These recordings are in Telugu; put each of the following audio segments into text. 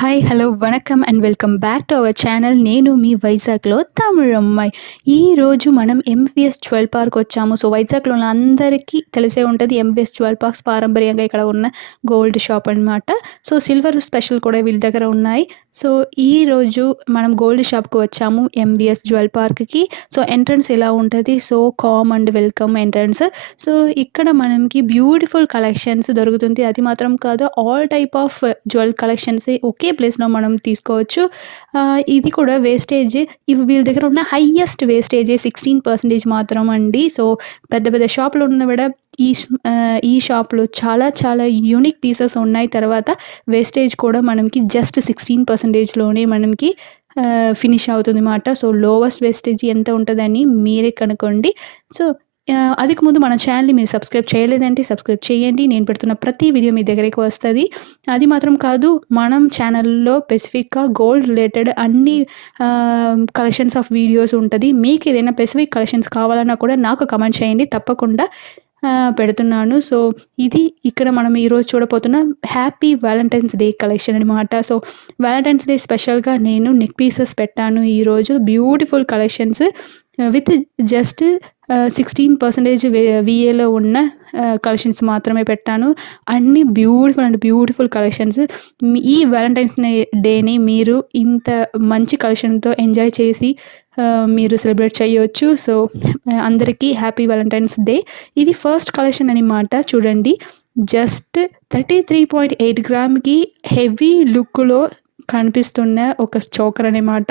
Hi hello vanakkam and welcome back to our channel. నేను మీ వైజాగ్లో తమిళ అమ్మాయి. ఈరోజు మనం ఎంవిఎస్ జ్యువెల్ పార్క్ వచ్చాము. సో వైజాగ్లో ఉన్న అందరికీ తెలిసే ఉంటుంది ఎంవిఎస్ జ్యువెల్ పార్క్స్ పారంపర్యంగా ఇక్కడ ఉన్న గోల్డ్ షాప్ అనమాట. సో సిల్వర్ స్పెషల్ కూడా వీళ్ళ దగ్గర ఉన్నాయి. సో ఈరోజు మనం గోల్డ్ షాప్కి వచ్చాము ఎంవిఎస్ జ్యువెల్ పార్క్కి. సో ఎంట్రన్స్ ఎలా ఉంటుంది, so calm and welcome entrance. So ఇక్కడ మనకి బ్యూటిఫుల్ కలెక్షన్స్ దొరుకుతుంది. అది మాత్రం కాదు, all type of jewel collections ఒకే ప్లేస్లో మనం తీసుకోవచ్చు. ఇది కూడా వేస్టేజ్, ఇవి వీళ్ళ దగ్గర ఉన్న హైయెస్ట్ వేస్టేజ్ 16% మాత్రం అండి. సో పెద్ద పెద్ద షాపులు ఉన్న కూడా ఈ షాప్లో చాలా చాలా యూనిక్ పీసెస్ ఉన్నాయి. తర్వాత వేస్టేజ్ కూడా మనకి జస్ట్ 16%లోనే మనకి ఫినిష్ అవుతుంది అన్నమాట. సో లోవెస్ట్ వేస్టేజ్ ఎంత ఉంటుందని మీరే కనుక్కోండి. సో అదికి ముందు మన ఛానల్ని మీరు సబ్స్క్రైబ్ చేయలేదంటే సబ్స్క్రైబ్ చేయండి. నేను పెడుతున్న ప్రతి వీడియో మీ దగ్గరికి వస్తుంది. అది మాత్రం కాదు, మనం ఛానల్లో స్పెసిఫిక్గా గోల్డ్ రిలేటెడ్ అన్ని కలెక్షన్స్ ఆఫ్ వీడియోస్ ఉంటుంది. మీకు ఏదైనా స్పెసిఫిక్ కలెక్షన్స్ కావాలన్నా కూడా నాకు కమెంట్ చేయండి, తప్పకుండా పెడుతున్నాను. సో ఇది ఇక్కడ మనం ఈరోజు చూడబోతున్న హ్యాపీ వ్యాలంటైన్స్ డే కలెక్షన్ అనమాట. సో వ్యాలంటైన్స్ డే స్పెషల్గా నేను నెక్ పీసెస్ పెట్టాను ఈరోజు. బ్యూటిఫుల్ కలెక్షన్స్ విత్ జస్ట్ 16% విఏలో ఉన్న కలెక్షన్స్ మాత్రమే పెట్టాను. అన్ని బ్యూటిఫుల్ కలెక్షన్స్. ఈ వ్యాలంటైన్స్ డేని మీరు ఇంత మంచి కలెక్షన్తో ఎంజాయ్ చేసి మీరు సెలబ్రేట్ చేయవచ్చు. సో అందరికీ హ్యాపీ వ్యాలంటైన్స్ డే. ఇది ఫస్ట్ కలెక్షన్ అనమాట. చూడండి, జస్ట్ 33.8 గ్రామ్కి హెవీ లుక్లో కనిపిస్తున్న ఒక చోకర్ అనమాట.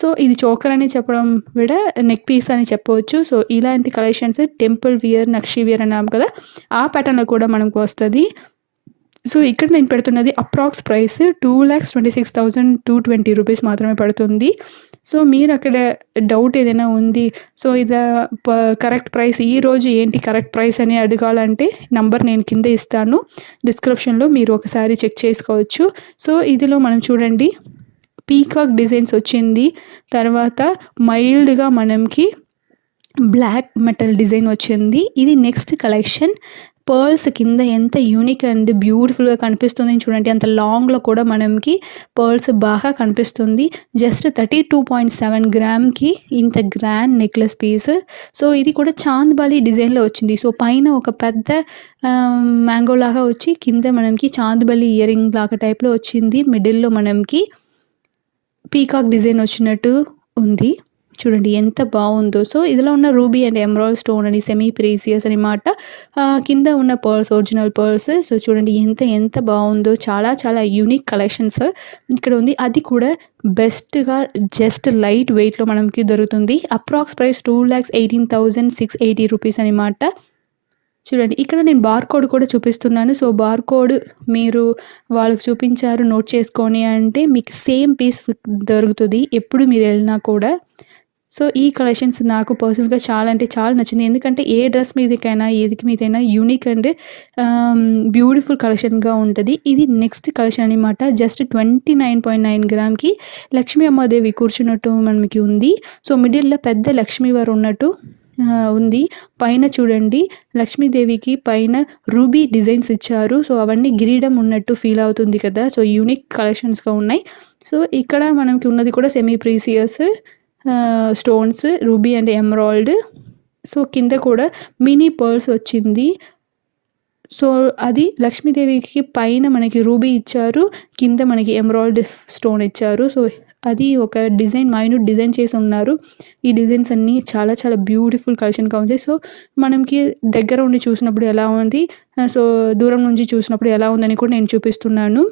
సో ఇది చోకర్ అని చెప్పడం విడ నెక్ పీస్ అని చెప్పవచ్చు. సో ఇలాంటి కలెక్షన్స్ టెంపుల్ వియర్, నక్షి వియర్ అన్నాం కదా, ఆ ప్యాటర్న్లో కూడా మనకు వస్తుంది. సో ఇక్కడ నేను పెడుతున్నది అప్రాక్స్ ప్రైస్ 2,26,220 రూపీస్ మాత్రమే పడుతుంది. సో మీరు అక్కడ డౌట్ ఏదైనా ఉంది, సో ఇది కరెక్ట్ ప్రైస్, ఈరోజు ఏంటి కరెక్ట్ ప్రైస్ అని అడగాలంటే నంబర్ నేను కింద ఇస్తాను డిస్క్రిప్షన్లో, మీరు ఒకసారి చెక్ చేసుకోవచ్చు. సో ఇదిలో మనం చూడండి, పీకాక్ డిజైన్స్ వచ్చింది. తర్వాత మైల్డ్గా మనకి బ్లాక్ మెటల్ డిజైన్ వచ్చింది. ఇది నెక్స్ట్ కలెక్షన్. పర్ల్స్ కింద ఎంత యూనిక్ అండ్ బ్యూటిఫుల్గా కనిపిస్తుంది చూడండి. అంత లాంగ్లో కూడా మనకి పర్ల్స్ బాగా కనిపిస్తుంది. జస్ట్ 32.7 గ్రామ్కి ఇంత గ్రాండ్ నెక్లెస్ పీస్. సో ఇది కూడా చాంద్బాలి డిజైన్లో వచ్చింది. సో పైన ఒక పెద్ద మ్యాంగో లాగా వచ్చి కింద మనకి చాంద్బాలి ఇయర్ రింగ్ లాగా టైప్లో వచ్చింది. మిడిల్లో మనకి పీకాక్ డిజైన్ వచ్చినట్టు ఉంది. చూడండి ఎంత బాగుందో. సో ఇదిలో ఉన్న రూబీ అండ్ ఎమరాల్డ్ స్టోన్ అని సెమీ ప్రీసియస్ అనమాట. కింద ఉన్న పర్ల్స్ ఒరిజినల్ పర్ల్స్. సో చూడండి ఎంత బాగుందో. చాలా చాలా యూనిక్ కలెక్షన్స్ ఇక్కడ ఉంది. అది కూడా బెస్ట్గా జస్ట్ లైట్ వెయిట్లో మనకి దొరుకుతుంది. అప్రాక్స్ ప్రైస్ 2,18,680 రూపీస్ అనమాట. చూడండి, ఇక్కడ నేను బార్కోడ్ కూడా చూపిస్తున్నాను. సో బార్కోడ్ మీరు వాళ్ళకి చూపించారు, నోట్ చేసుకొని అంటే మీకు సేమ్ పీస్ దొరుకుతుంది ఎప్పుడు మీరు వెళ్ళినా కూడా. సో ఈ కలెక్షన్స్ నాకు పర్సనల్గా చాలా అంటే చాలా నచ్చింది. ఎందుకంటే ఏ డ్రెస్ మీదకైనా ఏదికి మీదైనా యూనిక్ అండ్ బ్యూటిఫుల్ కలెక్షన్గా ఉంటుంది. ఇది నెక్స్ట్ కలెక్షన్ అనమాట. జస్ట్ 29.9 గ్రామ్కి లక్ష్మీ అమ్మాదేవి కూర్చున్నట్టు మనకి ఉంది. సో మిడిల్లో పెద్ద లక్ష్మీవారు ఉన్నట్టు ఉంది. పైన చూడండి, లక్ష్మీదేవికి పైన రూబీ డిజైన్స్ ఇచ్చారు. సో అవన్నీ గిరీడం ఉన్నట్టు ఫీల్ అవుతుంది కదా. సో యూనిక్ కలెక్షన్స్గా ఉన్నాయి. సో ఇక్కడ మనకి ఉన్నది కూడా semi precious stones, ruby and emerald. So కింద కూడా మినీ పర్ల్స్ వచ్చింది. సో అది లక్ష్మీదేవికి పైన మనకి రూబీ ఇచ్చారు, కింద మనకి ఎమరాల్డ్ స్టోన్ ఇచ్చారు. సో అది ఒక డిజైన్, మైన్యూట్ డిజైన్ చేసి ఉన్నారు. ఈ డిజైన్స్ అన్నీ చాలా చాలా బ్యూటిఫుల్ కలెక్షన్గా ఉంది. సో మనకి దగ్గర ఉండి చూసినప్పుడు ఎలా ఉంది, సో దూరం నుంచి చూసినప్పుడు ఎలా ఉందని కూడా నేను చూపిస్తున్నాను.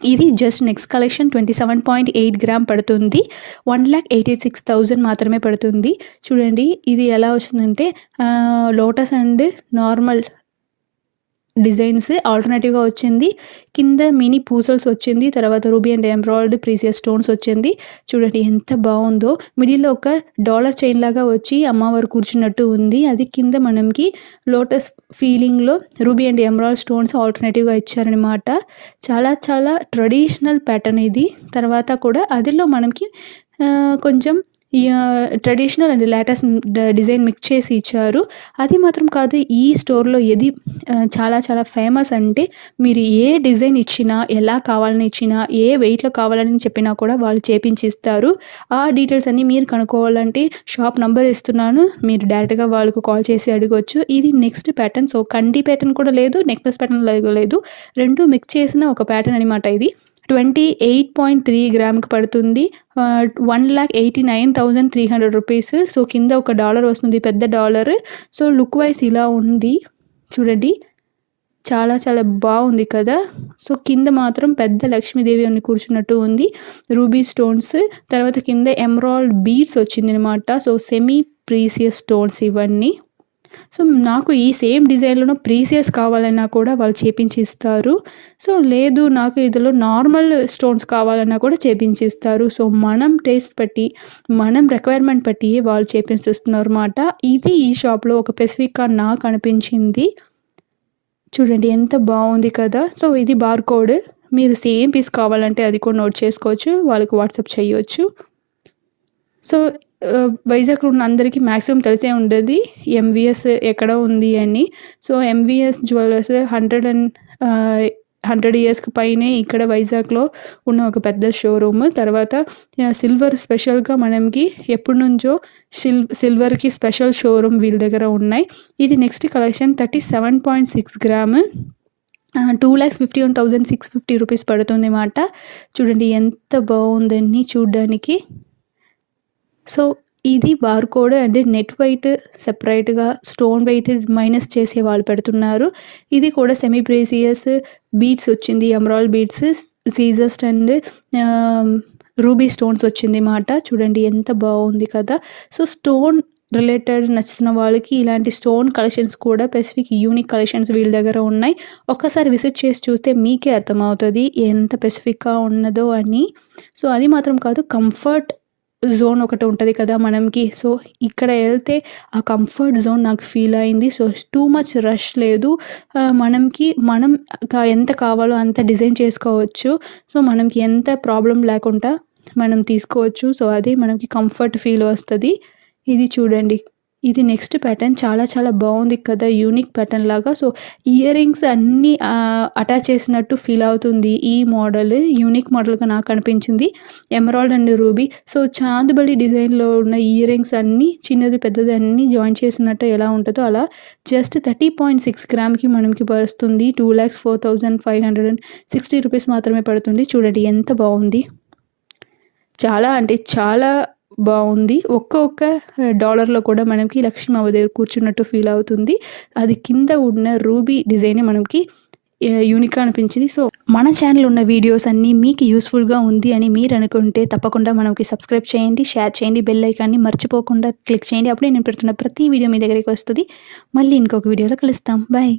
ఇది జస్ట్ నెక్స్ట్ కలెక్షన్ 27.8 గ్రామ్ పడుతుంది. 1,86,000 మాత్రమే పడుతుంది. చూడండి ఇది ఎలా వచ్చిందంటే లోటస్ అండ్ నార్మల్ డిజైన్స్ ఆల్టర్నేటివ్గా వచ్చింది. కింద మినీ పూసల్స్ వచ్చింది. తర్వాత ruby and emerald precious stones వచ్చింది. చూడండి ఎంత బాగుందో. మిడిల్లో ఒక డాలర్ చైన్ లాగా వచ్చి అమ్మవారు కూర్చున్నట్టు ఉంది. అది కింద మనకి లోటస్ ఫీలింగ్లో రూబీ అండ్ ఎమరాల్డ్ స్టోన్స్ ఆల్టర్నేటివ్గా ఇచ్చారనమాట. చాలా చాలా ట్రెడిషనల్ ప్యాటర్న్ ఇది. తర్వాత కూడా అదిలో మనకి కొంచెం traditional and latest design mix చేసి ఇచ్చారు. అది మాత్రం కాదు, ఈ స్టోర్‌లో ఏది చాలా చాలా ఫేమస్ అంటే మీరు ఏ డిజైన్ ఇచ్చినా, ఎలా కావాలని ఇచ్చినా, ఏ వెయిట్‌లో కావాలని చెప్పినా కూడా వాళ్ళు చేపించి ఇస్తారు. ఆ డీటెయిల్స్ అన్నీ మీరు కనుక్కోవాలంటే షాప్ నంబర్ ఇస్తున్నాను. మీరు డైరెక్ట్‌గా వాళ్ళకి కాల్ చేసి అడగొచ్చు. ఇది నెక్స్ట్ ప్యాటర్న్. సో, కండి ప్యాటర్న్ కూడా లేదు, నెక్లెస్ ప్యాటర్న్ లేదు. 2 మిక్స్ చేసిన ఒక ప్యాటర్న్ అనమాట ఇది. 28.3 గ్రామ్‌కి పడుతుంది. 1,89,300 రూపీస్. సో, కింద ఒక డాలర్ వస్తుంది, పెద్ద డాలర్. సో, లుక్ వైస్ ఇలా ఉంది చూడండి. చాలా చాలా బాగుంది కదా! సో, కింద మాత్రం పెద్ద లక్ష్మీదేవి అని కూర్చున్నట్టు ఉంది. రూబీ స్టోన్స్, తర్వాత కింద ఎమరాల్డ్ బీడ్స్ వచ్చిందనమాట. సో, సెమీ ప్రీసియస్ స్టోన్స్ ఇవన్నీ. సో, నాకు ఈ సేమ్ డిజైన్‌లోనే ప్రీసియస్ కావాలన్నా కూడా వాళ్ళు చేపించి ఇస్తారు. సో, లేదు నాకు ఇందులో నార్మల్ స్టోన్స్ కావాలన్నా కూడా చేపించి ఇస్తారు. సో, మనం టేస్ట్ బట్టి, మనం రిక్వైర్మెంట్ బట్టి వాళ్ళు చేపిస్తుస్తున్నారన్నమాట. ఇది ఈ షాప్‌లో ఒక స్పెసిఫిక్‌గా నాకు అనిపించింది. చూడండి ఎంత బాగుంది కదా! సో, ఇది బార్‌కోడ్. మీరు సేమ్ పీస్ కావాలంటే అది కూడా నోట్ చేసుకోవచ్చు. వాళ్ళకి వాట్సాప్ చేయొచ్చు. సో, వైజాగ్‌లో ఉన్న అందరికీ మాక్సిమం తెలిసే ఉంటది ఎంవీఎస్ ఎక్కడ ఉంది అని. సో, ఎంవీఎస్ జ్యువెలర్స్ 100 ఇయర్స్‌కి పైనే ఇక్కడ వైజాగ్‌లో ఉన్న ఒక పెద్ద షోరూమ్. తర్వాత సిల్వర్ స్పెషల్‌గా మనకి ఎప్పటినుంచో సిల్వర్‌కి స్పెషల్ షోరూమ్ వీళ్ళ దగ్గర ఉన్నాయి. ఇది నెక్స్ట్ కలెక్షన్ 37.6 గ్రామ్. 2,51,650 రూపీస్ పడుతుందన్నమాట. చూడండి ఎంత బాగుందని చూడ్డానికి. సో, ఇది బార్‌కోడ్ అండ్ నెట్ వెయిట్ సెపరేట్‌గా, స్టోన్ వెయిట్ మైనస్ చేసి వాళ్ళు పెడుతున్నారు. ఇది కూడా సెమీ ప్రీసియస్ బీడ్స్ వచ్చింది. ఎమరాల్డ్ బీడ్స్, సీజస్ట్ అండ్ రూబీ స్టోన్స్ వచ్చిందన్నమాట. చూడండి ఎంత బాగుంది కదా! సో, స్టోన్ రిలేటెడ్ నచ్చుతున్న వాళ్ళకి ఇలాంటి స్టోన్ కలెక్షన్స్ కూడా స్పెసిఫిక్ యూనిక్ కలెక్షన్స్ వీళ్ళ దగ్గర ఉన్నాయి. ఒక్కసారి విజిట్ చేసి చూస్తే మీకే అర్థమవుతుంది ఎంత స్పెసిఫిక్‌గా ఉన్నదో అని. సో, అది మాత్రం కాదు, కంఫర్ట్ జోన్ ఒకటి ఉంటది కదా మనకి. సో, ఇక్కడ ఎళ్తే ఆ కంఫర్ట్ జోన్ నాకు ఫీల్ అయింది. సో, టూ మచ్ రష్ లేదు. మనం ఎంత కావాలో అంత డిజైన్ చేసుకోవచ్చు. సో, మనకి ఎంత ప్రాబ్లమ్ లేకుండా మనం తీసుకోవచ్చు. సో, అది మనకి కంఫర్ట్ ఫీల్ వస్తది. ఇది చూడండి. ఇది నెక్స్ట్ ప్యాటర్న్ చాలా చాలా బాగుంది కదా! యూనిక్ ప్యాటర్న్ లాగా. సో, ఇయర్ రింగ్స్ అన్నీ అటాచ్ చేసినట్టు ఫీల్ అవుతుంది ఈ మోడల్. యూనిక్ మోడల్‌గా నాకు అనిపించింది. Emerald and ruby. So, Chandbali డిజైన్‌లో ఉన్న ఇయర్ రింగ్స్ అన్నీ చిన్నది, పెద్దది అన్నీ జాయిన్ చేసినట్టు ఎలా ఉంటదో అలా జస్ట్ 30.6 గ్రామ్‌కి మనకి వస్తుంది. 2,04,560 రూపీస్ మాత్రమే పడుతుంది. చూడండి ఎంత బాగుంది. చాలా అంటే చాలా బాగుంది. ఒక్కొక్క డాలర్‌లో కూడా మనకి లక్ష్మీ అమ్మవారు కూర్చున్నట్టు ఫీల్ అవుతుంది. అది కింద ఉన్న రూబీ డిజైనే మనకి యూనిక్‌గా అనిపించింది. సో, మన ఛానల్ ఉన్న వీడియోస్ అన్నీ మీకు యూస్‌ఫుల్‌గా ఉంది అని మీరు అనుకుంటే తప్పకుండా మనకి సబ్స్క్రైబ్ చేయండి, షేర్ చేయండి, బెల్ ఐకాన్‌ని మర్చిపోకుండా క్లిక్ చేయండి. అప్పుడే నేను పెడుతున్న ప్రతి వీడియో మీ దగ్గరికి వస్తది. మళ్ళీ ఇంకొక వీడియోలో కలుస్తాం. బాయ్.